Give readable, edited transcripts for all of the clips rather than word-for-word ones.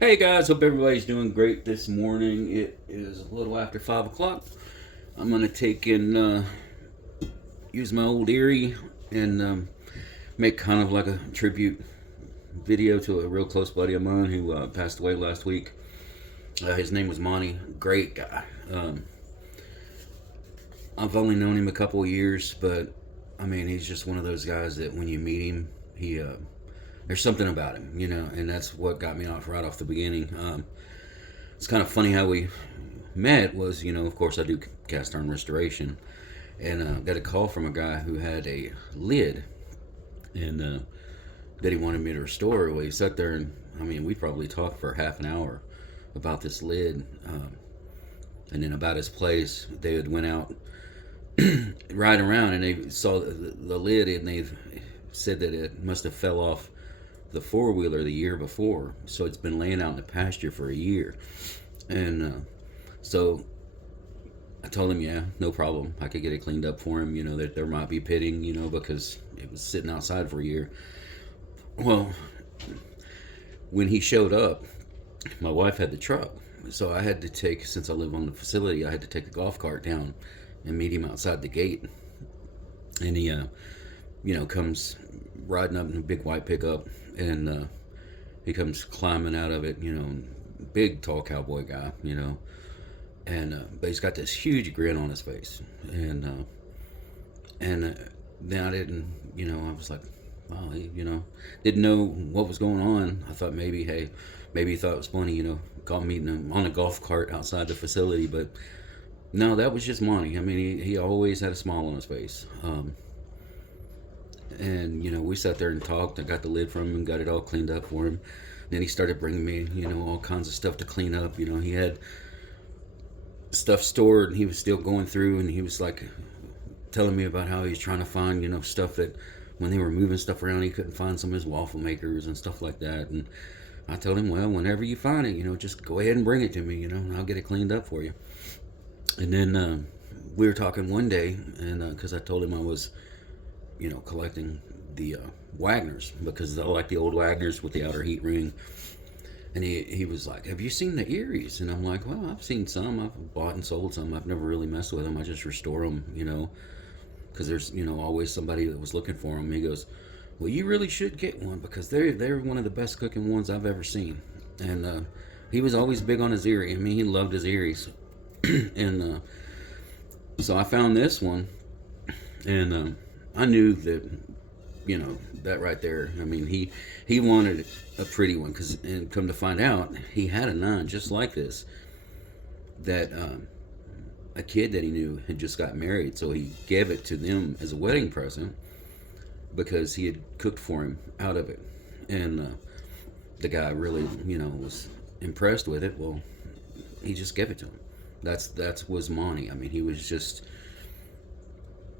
Hey guys, hope everybody's doing great this morning. It is a little after 5 o'clock. I'm going to take and use my old Erie and make kind of like a tribute video to a real close buddy of mine who passed away last week. His name was Monty. Great guy. I've only known him a couple of years, but I mean, he's just one of those guys that when you meet him, he there's something about him, and that's what got me off right off the beginning. It's kind of funny how we met. Was of course I do cast iron restoration, and got a call from a guy who had a lid, and that he wanted me to restore. Well, he sat there and I mean, we probably talked for half an hour about this lid, and then about his place. They had went out riding around and they saw the lid, and they said that it must have fell off the four-wheeler the year before, so it's been laying out in the pasture for a year. And so I told him, yeah, no problem, I could get it cleaned up for him, that there might be pitting, because it was sitting outside for a year. Well, when he showed up, my wife had the truck, so I had to take, since I live on the facility, I had to take the golf cart down and meet him outside the gate. And he comes riding up in a big white pickup, and he comes climbing out of it, big tall cowboy guy, and but he's got this huge grin on his face, and then I didn't, I was like, wow, didn't know what was going on. I thought maybe, hey, maybe he thought it was funny, meeting him on a golf cart outside the facility, but no, that was just Monty. I mean, he always had a smile on his face. And we sat there and talked. I got the lid from him, got it all cleaned up for him. Then he started bringing me, all kinds of stuff to clean up. He had stuff stored, and he was still going through, and he was like telling me about how he was trying to find, stuff that when they were moving stuff around, he couldn't find some of his waffle makers and stuff like that. And I told him, well, whenever you find it, just go ahead and bring it to me, and I'll get it cleaned up for you. And then we were talking one day, and because I told him I was collecting the Wagners, because I like the old Wagners with the outer heat ring. And he was like, have you seen the Eries? And I'm like, well, I've seen some. I've bought and sold some. I've never really messed with them. I just restore them, because there's, always somebody that was looking for them. He goes, well, you really should get one, because they're one of the best cooking ones I've ever seen. And he was always big on his Erie. I mean, he loved his Eries. And so I found this one, and I knew that, that right there. I mean, he wanted a pretty one, and come to find out, he had a nine just like this that a kid that he knew had just got married, so he gave it to them as a wedding present because he had cooked for him out of it, and the guy really, was impressed with it. Well, he just gave it to him. That's was Monty. I mean, he was just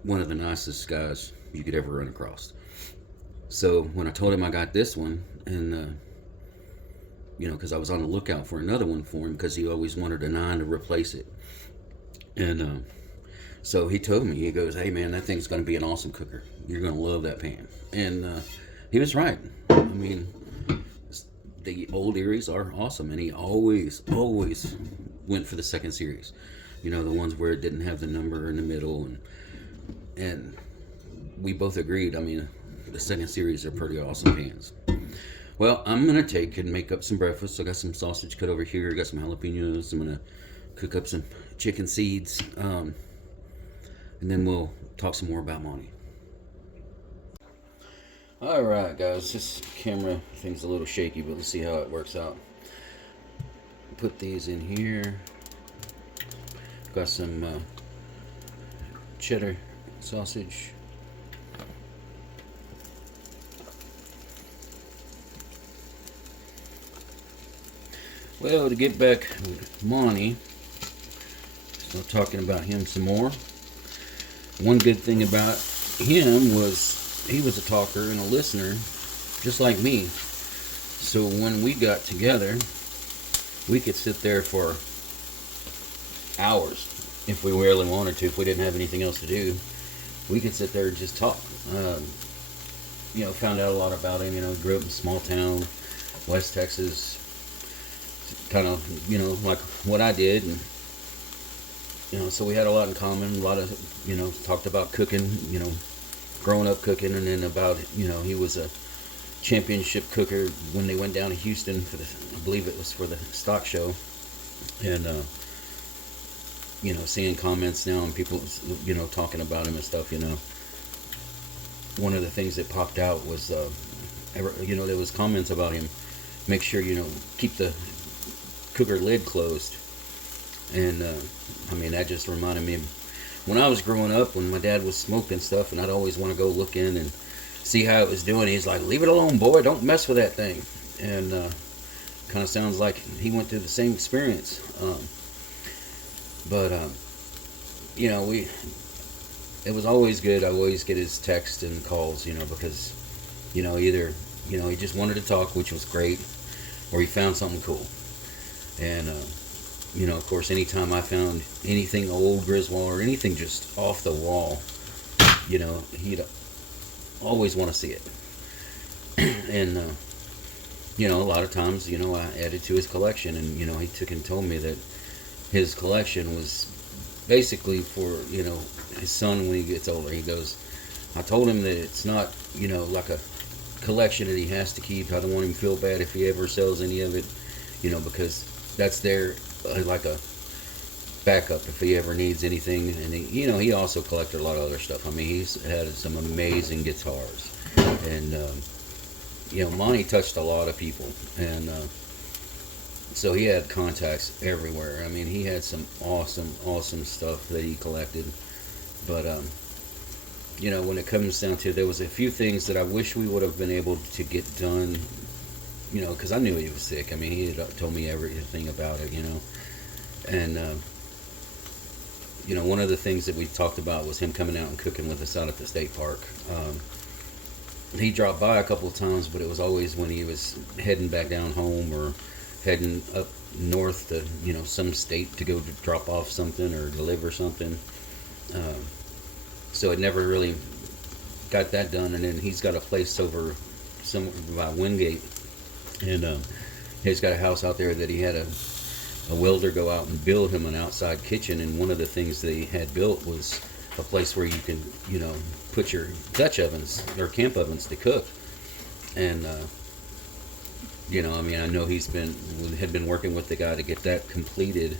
one of the nicest guys you could ever run across. So when I told him I got this one, and because I was on the lookout for another one for him, because he always wanted a nine to replace it, and so he told me, he goes, hey man, that thing's going to be an awesome cooker. You're going to love that pan. And he was right. I mean, the old Eries are awesome, and he always went for the second series. The ones where it didn't have the number in the middle, and we both agreed. I mean, the second series are pretty awesome pans. Well, I'm gonna take and make up some breakfast. I got some sausage cut over here. I got some jalapenos. I'm gonna cook up some chicken seeds, and then we'll talk some more about Monty. All right, guys. This camera thing's a little shaky, but let's see how it works out. Put these in here. Got some cheddar sausage. Well, to get back with Monty, start talking about him some more. One good thing about him was he was a talker and a listener, just like me. So when we got together, we could sit there for hours if we really wanted to. If we didn't have anything else to do, we could sit there and just talk. Found out a lot about him. Grew up in a small town, West Texas. kind of, like what I did. And, so we had a lot in common, a lot of, talked about cooking, growing up cooking, and then about, he was a championship cooker when they went down to Houston for I believe it was for the stock show. And, seeing comments now and people, talking about him and stuff, one of the things that popped out was, there was comments about him. Make sure, keep the cooker lid closed. And, that just reminded me of when I was growing up, when my dad was smoking stuff, and I'd always want to go look in and see how it was doing. He's like, leave it alone, boy, don't mess with that thing. And, kind of sounds like he went through the same experience. But it was always good. I always get his texts and calls, because, either, he just wanted to talk, which was great, or he found something cool. And, of course, anytime I found anything old Griswold or anything just off the wall, he'd always want to see it. And, a lot of times, I added to his collection, and, he took and told me that his collection was basically for, his son when he gets older. He goes, I told him that it's not, like a collection that he has to keep. I don't want him to feel bad if he ever sells any of it, because that's there like a backup if he ever needs anything. And he also collected a lot of other stuff. He's had some amazing guitars, and Monty touched a lot of people, and so he had contacts everywhere. He had some awesome stuff that he collected. But when it comes down to it, there was a few things that I wish we would have been able to get done, because I knew he was sick. He had told me everything about it, and one of the things that we talked about was him coming out and cooking with us out at the state park. He dropped by a couple of times, but it was always when he was heading back down home or heading up north to, some state to go to drop off something or deliver something. So it never really got that done. And then he's got a place over somewhere by Wingate, and he's got a house out there that he had a welder go out and build him an outside kitchen. And one of the things they had built was a place where you can, put your Dutch ovens or camp ovens to cook. And I know had been working with the guy to get that completed,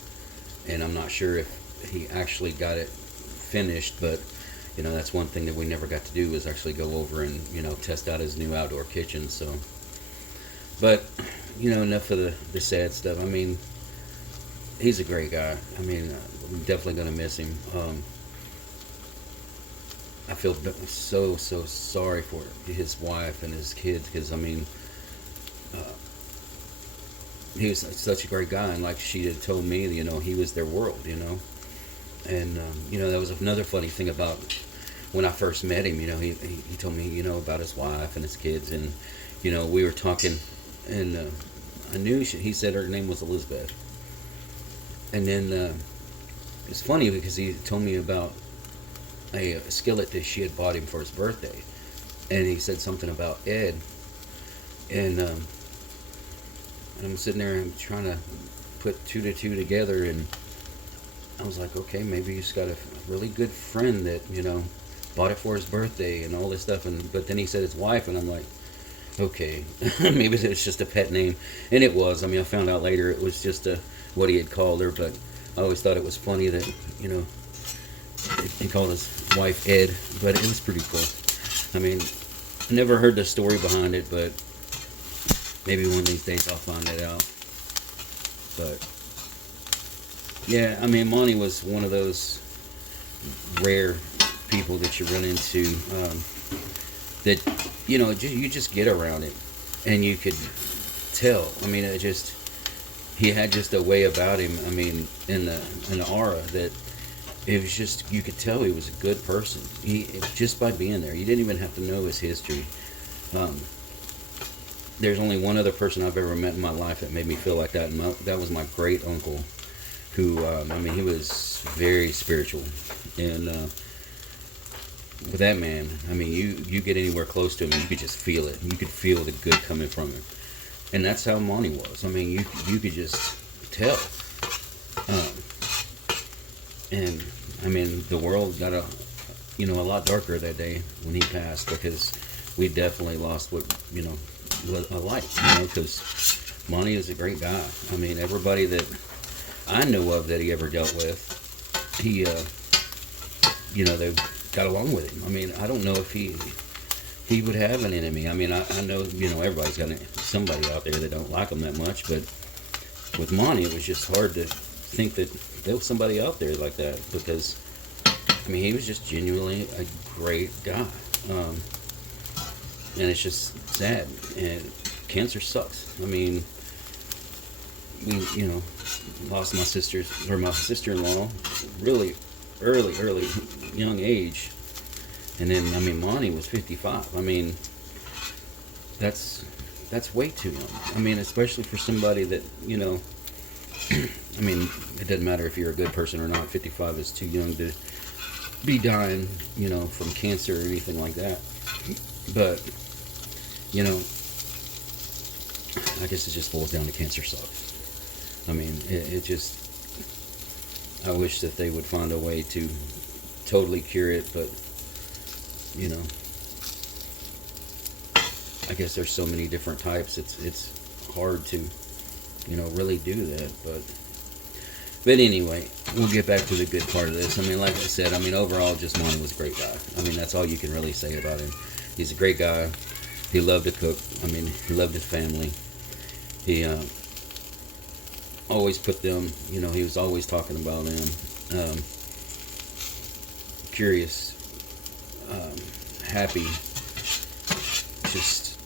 and I'm not sure if he actually got it finished, but that's one thing that we never got to do, is actually go over and test out his new outdoor kitchen. So, but enough of the sad stuff. He's a great guy. I'm definitely gonna miss him. I feel so sorry for his wife and his kids, because he was such a great guy, and like she had told me, he was their world, and that was another funny thing about when I first met him. He told me about his wife and his kids, and we were talking, and I knew he said her name was Elizabeth, and then it's funny because he told me about a skillet that she had bought him for his birthday, and he said something about Ed, and I'm sitting there and trying to put two to two together, and I was like, okay, maybe he's got a really good friend that bought it for his birthday and all this stuff, but then he said his wife, and I'm like, okay, maybe it's just a pet name, and it was. I found out later it was just what he had called her, but I always thought it was funny that he called his wife Ed, but it was pretty cool. I never heard the story behind it, but maybe one of these days I'll find it out. But yeah, Monty was one of those rare people that you run into, that you just get around it and you could tell. He had just a way about him. In the aura that it was just, you could tell he was a good person. Just by being there, you didn't even have to know his history. There's only one other person I've ever met in my life that made me feel like that, and that was my great uncle, who he was very spiritual, and with that man, you get anywhere close to him, you could just feel it. You could feel the good coming from him, and that's how Monty was. You could just tell. Um, and I mean, the world got a lot darker that day when he passed, because we definitely lost what a life. Because Monty is a great guy. I mean, everybody that I know of that he ever dealt with, he they got along with him. I mean, I don't know if he would have an enemy. I mean, I know everybody's got somebody out there that don't like him that much, but with Monty, it was just hard to think that there was somebody out there like that, because I mean, he was just genuinely a great guy. And it's just sad. And cancer sucks. I mean, we lost my sister-in-law really early young age, and then I mean, Monty was 55. I mean, that's way too young. I mean, especially for somebody that I mean, it doesn't matter if you're a good person or not. 55 is too young to be dying, from cancer or anything like that. But, I guess it just boils down to cancer sucks. I mean, it just, I wish that they would find a way to totally cure it, but, I guess there's so many different types, it's hard to, really do that, but anyway, we'll get back to the good part of this. I mean, like I said, I mean, overall, just Monty was a great guy. I mean, that's all you can really say about him. He's a great guy. He loved to cook. I mean, he loved his family. He always put them, he was always talking about them. Curious, happy, just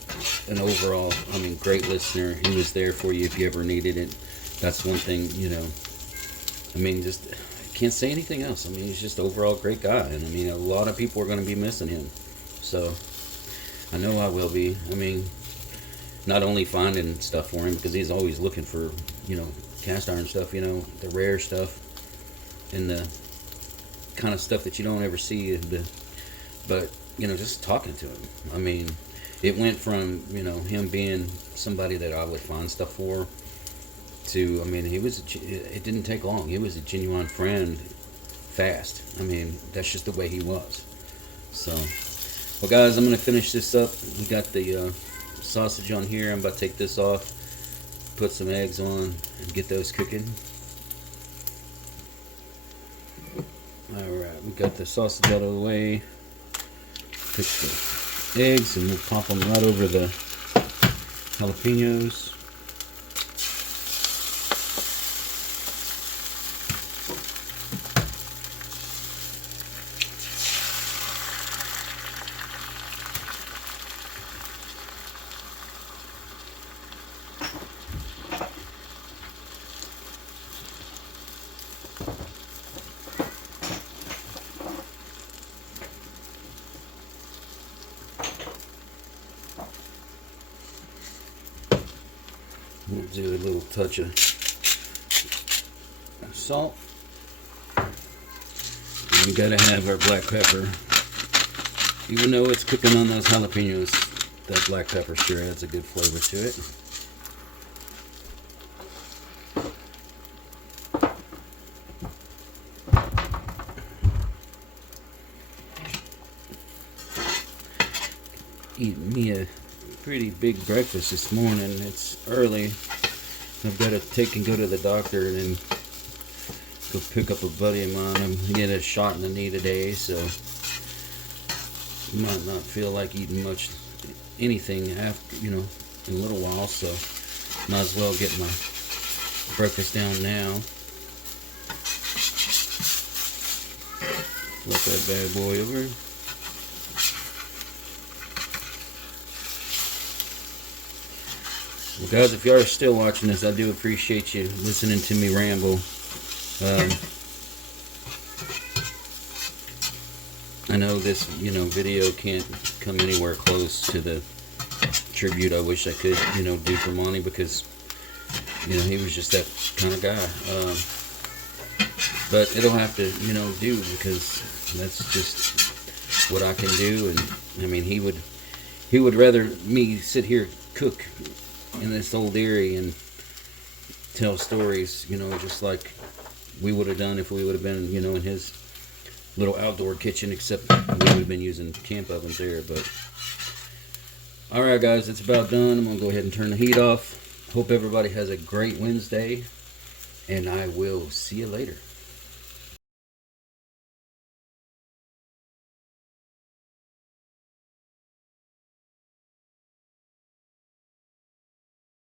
an overall, I mean, great listener. He was there for you if you ever needed it. That's one thing, I mean, just I can't say anything else. I mean, he's just overall a great guy, and I mean, a lot of people are going to be missing him. So I know I will be. I mean, not only finding stuff for him, because he's always looking for cast iron stuff, the rare stuff and the kind of stuff that you don't ever see. But just talking to him. I mean, it went from him being somebody that I would find stuff for, to, I mean, it didn't take long. He was a genuine friend fast. I mean, that's just the way he was. So, well, guys, I'm going to finish this up. We got the sausage on here. I'm about to take this off, put some eggs on, and get those cooking. Alright, we got the sausage out of the way. Pick the eggs, and we'll pop them right over the jalapenos. We'll do a little touch of salt. And we gotta have our black pepper. Even though it's cooking on those jalapenos, that black pepper sure adds a good flavor to it. Eating me a pretty big breakfast this morning. It's early. I've got to take and go to the doctor and then go pick up a buddy of mine. I'm getting a shot in the knee today, so might not feel like eating much anything after, in a little while, so might as well get my breakfast down now. Flip that bad boy over. Well, guys, if you are still watching this, I do appreciate you listening to me ramble. I know this, video can't come anywhere close to the tribute I wish I could, do for Monty, because, he was just that kind of guy. But it'll have to, do, because that's just what I can do. And I mean, he would rather me sit here cook in this old dairy and tell stories, you know, just like we would have done if we would have been, you know, in his little outdoor kitchen, except we would have been using camp ovens there. But alright guys, it's about done. I'm gonna go ahead and turn the heat off. Hope everybody has a great Wednesday, and I will see you later.